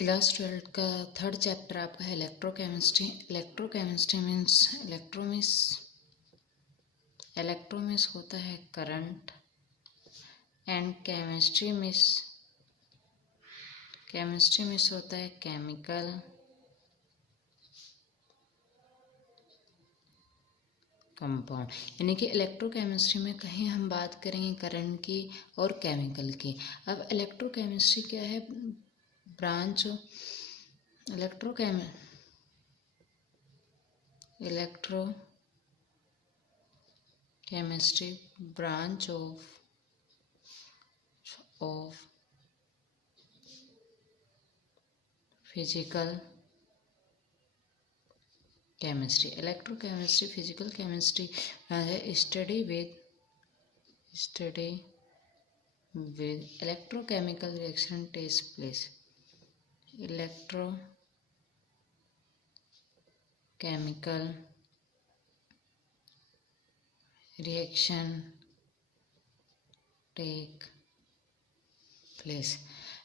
Class 12 का third chapter आपका है इलेक्ट्रोकेमिस्ट्री। इलेक्ट्रोकेमिस्ट्री मीन्स इलेक्ट्रोमिस होता है करंट, एंड केमिस्ट्री मिस होता है केमिकल, कंपाउंड। यानी कि इलेक्ट्रोकेमिस्ट्री में कहीं हम बात करेंगे करंट की और केमिकल की। अब इलेक्ट्रोकेमिस्ट्री क्या है? Branch electrochemistry branch of physical chemistry. Electrochemistry physical chemistry है study with electrochemical reaction takes place. Electrochemical reaction take place.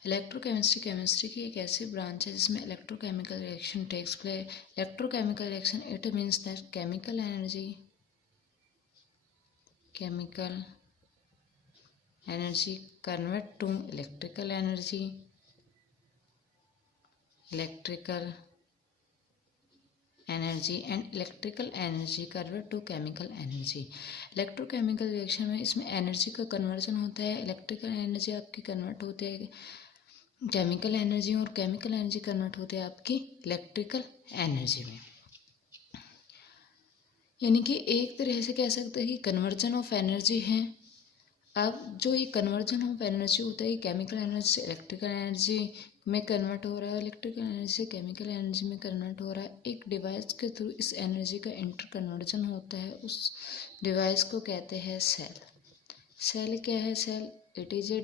Electrochemistry chemistry की एक ऐसी ब्रांच है जिसमें electrochemical reaction takes place. Electrochemical reaction it means that chemical energy convert to electrical energy and electrical energy convert to chemical energy. Electrochemical reaction में इसमें energy का conversion होता है। इलेक्ट्रिकल एनर्जी आपकी कन्वर्ट होती है केमिकल एनर्जी, और chemical energy convert होती है आपकी इलेक्ट्रिकल एनर्जी में। यानी कि एक तरह से कह सकते हैं कि कन्वर्जन ऑफ एनर्जी है। अब जो ये कन्वर्जन ऑफ एनर्जी होता है, केमिकल एनर्जी से इलेक्ट्रिकल एनर्जी में कन्वर्ट हो रहा है, इलेक्ट्रिकल एनर्जी से केमिकल एनर्जी में कन्वर्ट हो रहा है। एक डिवाइस के थ्रू इस एनर्जी का इंटर कन्वर्जन होता है। उस डिवाइस को कहते हैं सेल। सेल क्या है? Cell it is a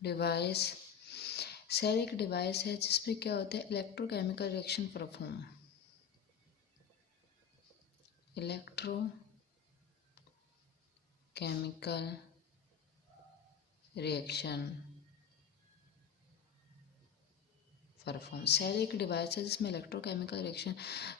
device. Cell एक डिवाइस है जिसपे क्या होता है? Electrochemical reaction perform. Electrochemical reaction perform. Cell एक डिवाइस है जिसमें इलेक्ट्रोकेमिकल रिएक्शन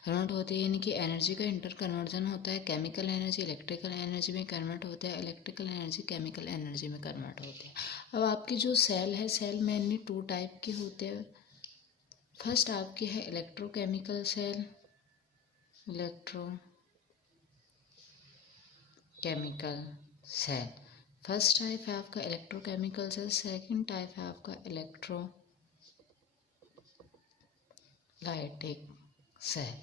कन्वर्ट होती है, यानी कि एनर्जी का इंटर कन्वर्जन होता है। केमिकल एनर्जी इलेक्ट्रिकल एनर्जी में कन्वर्ट होता है, इलेक्ट्रिकल एनर्जी केमिकल एनर्जी में कन्वर्ट होती है। अब आपकी जो सेल है, सेल मेनली 2 टाइप के होते हैं। फर्स्ट आपकी है इलेक्ट्रोकेमिकल सेल, फर्स्ट टाइप है आपका इलेक्ट्रोकेमिकल सेल। सेकंड टाइप है आपका इलेक्ट्रोलाइटिक सेल।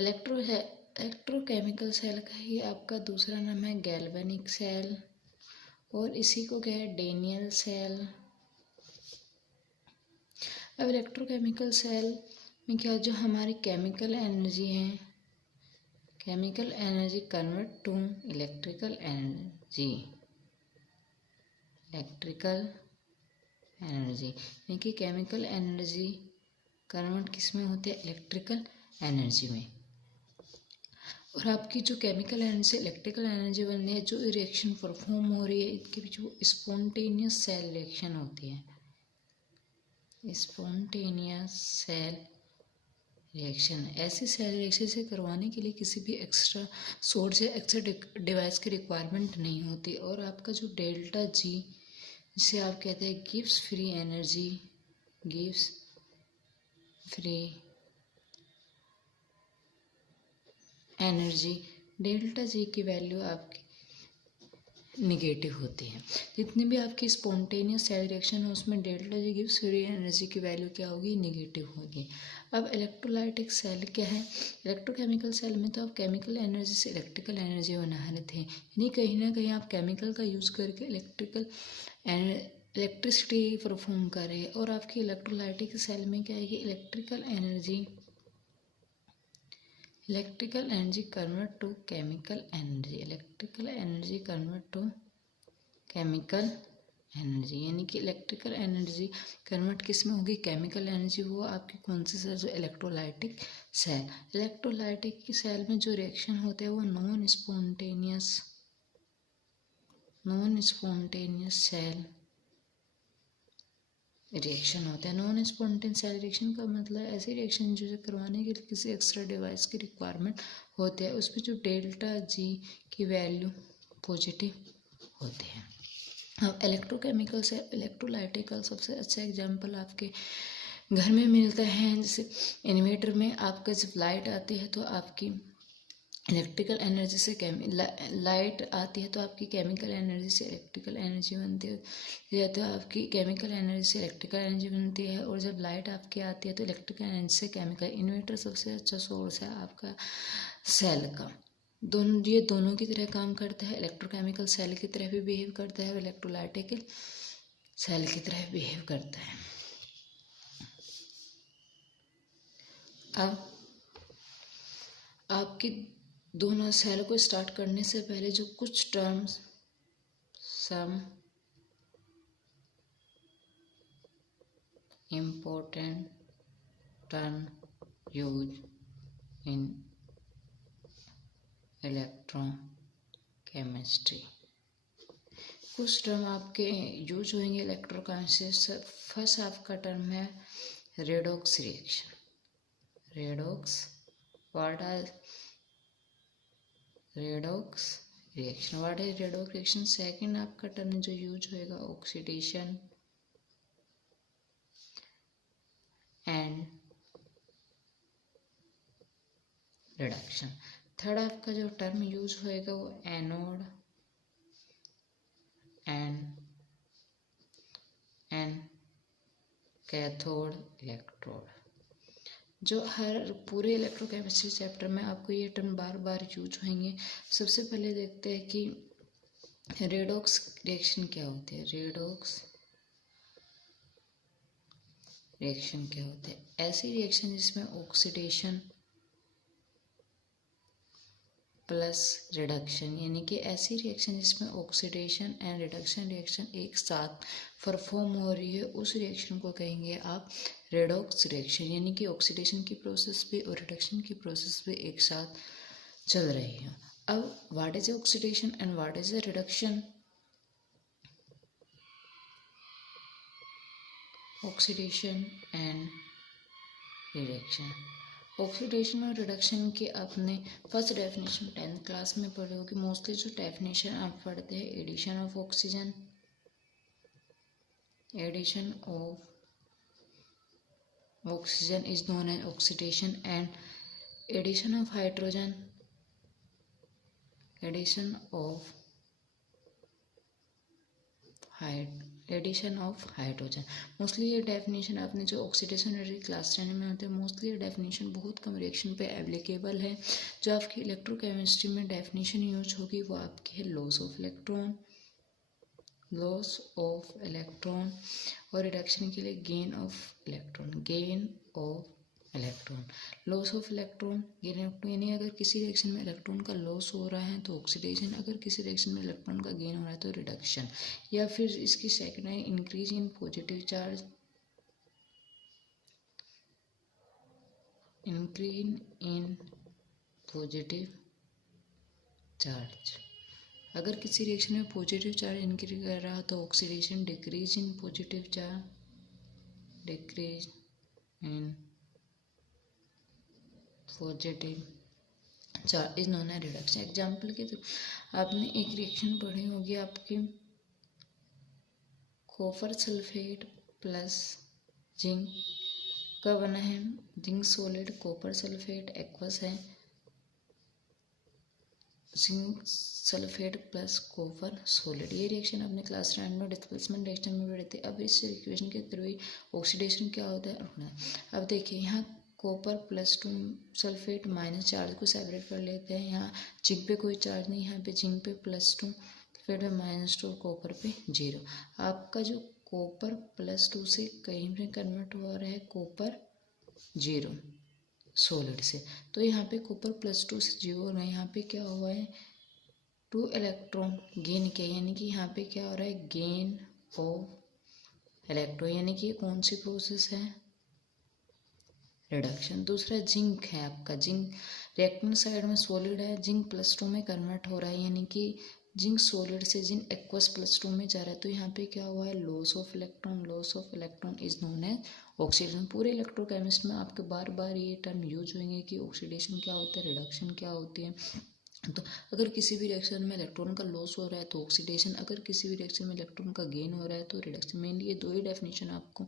इलेक्ट्रोकेमिकल सेल का ही आपका दूसरा नाम है गैल्वेनिक सेल, और इसी को क्या है? Daniel cell. अब इलेक्ट्रोकेमिकल सेल में क्या, जो हमारी केमिकल एनर्जी है, chemical energy convert to electrical energy, यानी कि केमिकल एनर्जी कन्वर्ट किस में होती है? इलेक्ट्रिकल एनर्जी में। और आपकी जो केमिकल एनर्जी इलेक्ट्रिकल एनर्जी बन रही है, जो रिएक्शन परफॉर्म हो रही है, इसके पीछे वो स्पॉन्टेनियस सेल रिएक्शन होती है। स्पॉन्टेनियस सेल रिएक्शन, ऐसी सेल रिएक्शन से करवाने के लिए किसी भी एक्स्ट्रा सोर्स या एक्स्ट्रा डिवाइस की रिक्वायरमेंट नहीं होती। और आपका जो डेल्टा जी, जिसे आप कहते हैं gives free energy, delta G की वैल्यू आपकी निगेटिव होती है। जितनी भी आपकी स्पॉन्टेनियस सेल रिएक्शन है उसमें delta G gives free energy की वैल्यू क्या होगी? निगेटिव होगी। अब इलेक्ट्रोलाइटिक सेल क्या है? इलेक्ट्रोकेमिकल सेल में तो आप केमिकल एनर्जी से इलेक्ट्रिकल एनर्जी बना रहे थे, यानी कहीं ना कहीं आप केमिकल का यूज़ करके इलेक्ट्रिसिटी परफॉर्म कर रहे हैं। और आपकी इलेक्ट्रोलाइटिक सेल में क्या है कि electrical energy convert to chemical energy, यानी कि इलेक्ट्रिकल एनर्जी कन्वर्ट किस में होगी? Chemical energy. वो आपकी कौन सी सेल? जो इलेक्ट्रोलाइटिक सेल। इलेक्ट्रोलाइटिक की सेल में जो रिएक्शन होते हैं वो नॉन स्पॉन्टेनियस सेल रिएक्शन होता है। नॉन स्पॉन्टेनियस सेल रिएक्शन का मतलब ऐसी रिएक्शन जो करवाने के लिए किसी एक्स्ट्रा डिवाइस की रिक्वायरमेंट होती है, उसमें जो डेल्टा जी की वैल्यू पॉजिटिव होती है। अब इलेक्ट्रोकेमिकल से इलेक्ट्रोलाइटिकल सबसे अच्छा एग्जांपल आपके घर में मिलता है। जैसे इन्वर्टर में आपका जब लाइट आती है तो आपकी इलेक्ट्रिकल एनर्जी से लाइट आती है तो आपकी केमिकल एनर्जी से इलेक्ट्रिकल एनर्जी बनती है, या तो आपकी केमिकल एनर्जी से इलेक्ट्रिकल एनर्जी बनती है। और जब लाइट आपकी आती है तो इलेक्ट्रिकल एनर्जी से केमिकल। इन्वर्टर सबसे अच्छा सोर्स है आपका सेल का। ये दोनों की तरह काम करता है। इलेक्ट्रोकेमिकल सेल की तरह भी बिहेव करता है और इलेक्ट्रोलाइटिकल सेल की तरह बिहेव करता है। अब आपकी दोनों सेल को स्टार्ट करने से पहले जो कुछ terms some important term use in electron chemistry, कुछ टर्म आपके यूज होंगे इलेक्ट्रोकेमिस्ट्री। फर्स्ट आपका टर्म है redox reaction. Redox what are redox reaction, what is redox reaction. Second आपका टर्म जो यूज होएगा ऑक्सीडेशन एंड रिडक्शन। थर्ड आपका जो टर्म यूज होएगा वो एनोड एंड कैथोड इलेक्ट्रोड। जो हर पूरे इलेक्ट्रोकेमिस्ट्री चैप्टर में आपको ये टर्म बार बार यूज होंगे। सबसे पहले देखते हैं कि रेडॉक्स रिएक्शन क्या होती है। रेडॉक्स रिएक्शन क्या होते हैं। ऐसी रिएक्शन जिसमें ऑक्सीडेशन प्लस रिडक्शन, यानी कि ऐसी रिएक्शन जिसमें ऑक्सीडेशन एंड रिडक्शन रिएक्शन एक साथ परफॉर्म हो रही है, उस रिएक्शन को कहेंगे आप रेडॉक्स रिएक्शन। यानी कि ऑक्सीडेशन की प्रोसेस भी और रिडक्शन की प्रोसेस भी एक साथ चल रही है। अब what is oxidation and what is reduction. Oxidation and reduction, oxidation और रिडक्शन की आपने फर्स्ट डेफिनेशन 10th क्लास में पढ़ी होगी। मोस्टली जो डेफिनेशन आप पढ़ते हैं, addition of oxygen, addition of oxygen is known as oxidation, and addition of hydrogen, addition of addition of hydrogen. Mostly ये डेफिनेशन आपने जो ऑक्सीडेशन क्लास 10 में होते हैं, मोस्टली ये डेफिनेशन बहुत कम रिएक्शन पे एप्लीकेबल है। जो आपकी इलेक्ट्रोकेमिस्ट्री में डेफिनेशन यूज होगी वो आपकी है loss of electron, loss of electron, और रिडक्शन के लिए gain of electron, gain of electron, loss of electron, gain electron. यानी अगर किसी रिएक्शन में इलेक्ट्रॉन का लॉस हो रहा है तो ऑक्सीडेशन, अगर किसी रिएक्शन में इलेक्ट्रॉन का गेन हो रहा है तो रिडक्शन। या फिर इसकी सेकंड है increase in positive charge, increase in positive charge. अगर किसी रिएक्शन में पॉजिटिव चार्ज इंक्रीज कर रहा तो oxidation, decrease in positive charge, decrease in positive charge is known as reduction. Example के तो आपने एक रिएक्शन पढ़ी होगी आपकी कॉपर सल्फेट प्लस जिंक का बना है। Zinc solid, copper sulphate aqueous है, zinc sulphate plus copper solid. ये रिएक्शन आपने क्लास 10 में डिस्प्लेसमेंट रिएक्शन में पढ़ी थी। अब इस रिएक्शन के थ्रू ही ऑक्सीडेशन क्या होता है। अब देखिए यहाँ copper plus 2 sulphate minus charge को सेपरेट कर लेते हैं। यहाँ जिंक पे कोई चार्ज नहीं, यहाँ पे जिंक पे +2, सल्फेट पे -2, कॉपर पे 0। आपका जो कॉपर +2 से कहीं पे कन्वर्ट हो रहा है कॉपर 0 सॉलिड से, तो यहाँ पे कॉपर +2 से 0 हो रहा है। यहाँ पे क्या हुआ है 2 इलेक्ट्रॉन गेन किया, यानी कि यहाँ पे क्या हो रहा है गेन ऑफ इलेक्ट्रॉन। यानी कि कौन सी प्रोसेस है रिडक्शन। दूसरा जिंक है आपका, जिंक रिएक्टिंग साइड में सॉलिड है, जिंक +2 में कन्वर्ट हो रहा है, यानी कि जिंक सॉलिड से जिंक एक्वस +2 में जा रहा है, तो यहाँ पे क्या हुआ है, loss of electron is known as oxidation. पूरे इलेक्ट्रोकेमिस्ट में आपके बार बार ये टर्म यूज होंगे कि ऑक्सीडेशन क्या होता है, रिडक्शन क्या होती है। तो अगर किसी भी रिएक्शन में इलेक्ट्रॉन का लॉस हो रहा है तो ऑक्सीडेशन, अगर किसी भी रिएक्शन में इलेक्ट्रॉन का गेन हो रहा है तो रिडक्शन। मेनली ये दो ही डेफिनेशन आपको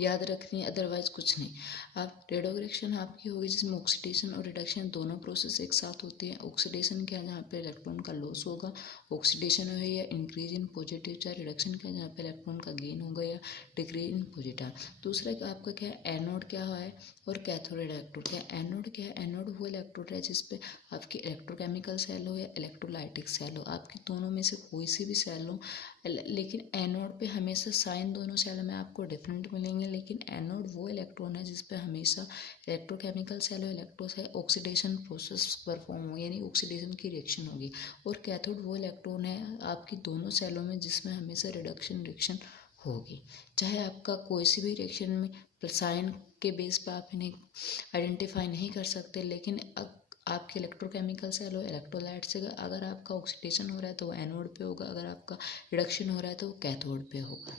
याद रखनी है, अदरवाइज कुछ नहीं। आप रेडो रिएक्शन आपकी होगी जिसमें ऑक्सीडेशन और रिडक्शन दोनों प्रोसेस एक साथ होती है। ऑक्सीडेशन क्या है, जहाँ पे इलेक्ट्रॉन का लॉस होगा, ऑक्सीडेशन है या increase in positive charge. Reduction क्या है, जहाँ पे इलेक्ट्रॉन का गेन होगा या डिक्रीज इन पॉजिटिव। दूसरा आपका क्या है, एनोड क्या है और कैथोड इलेक्ट्रोड क्या है। एनोड क्या है, एनोड वो इलेक्ट्रोड है जिसपे आपकी इलेक्ट्रोकेमिकल सेल हो या इलेक्ट्रोलाइटिक सेल हो, आपकी दोनों में से कोई सी भी सेल हो, लेकिन एनोड पे हमेशा साइन दोनों सेल में आपको डिफरेंट मिलेंगे। लेकिन एनोड वो इलेक्ट्रॉन है जिस पे हमेशा इलेक्ट्रोकेमिकल सेल हो, इलेक्ट्रो से ऑक्सीडेशन प्रोसेस परफॉर्म हो, यानी ऑक्सीडेशन की रिएक्शन होगी। और कैथोड वो इलेक्ट्रॉन है आपकी दोनों सेलों में जिसमें हमेशा रिडक्शन रिएक्शन होगी। चाहे आपका कोई सी भी रिएक्शन में साइन के बेस पर आप इन्हें आइडेंटिफाई नहीं कर सकते, लेकिन आपके इलेक्ट्रोकेमिकल सेल हो, इलेक्ट्रोलाइट से अगर आपका ऑक्सीडेशन हो रहा है तो वो एनोड पे होगा, अगर आपका रिडक्शन हो रहा है तो वो कैथोड पे होगा।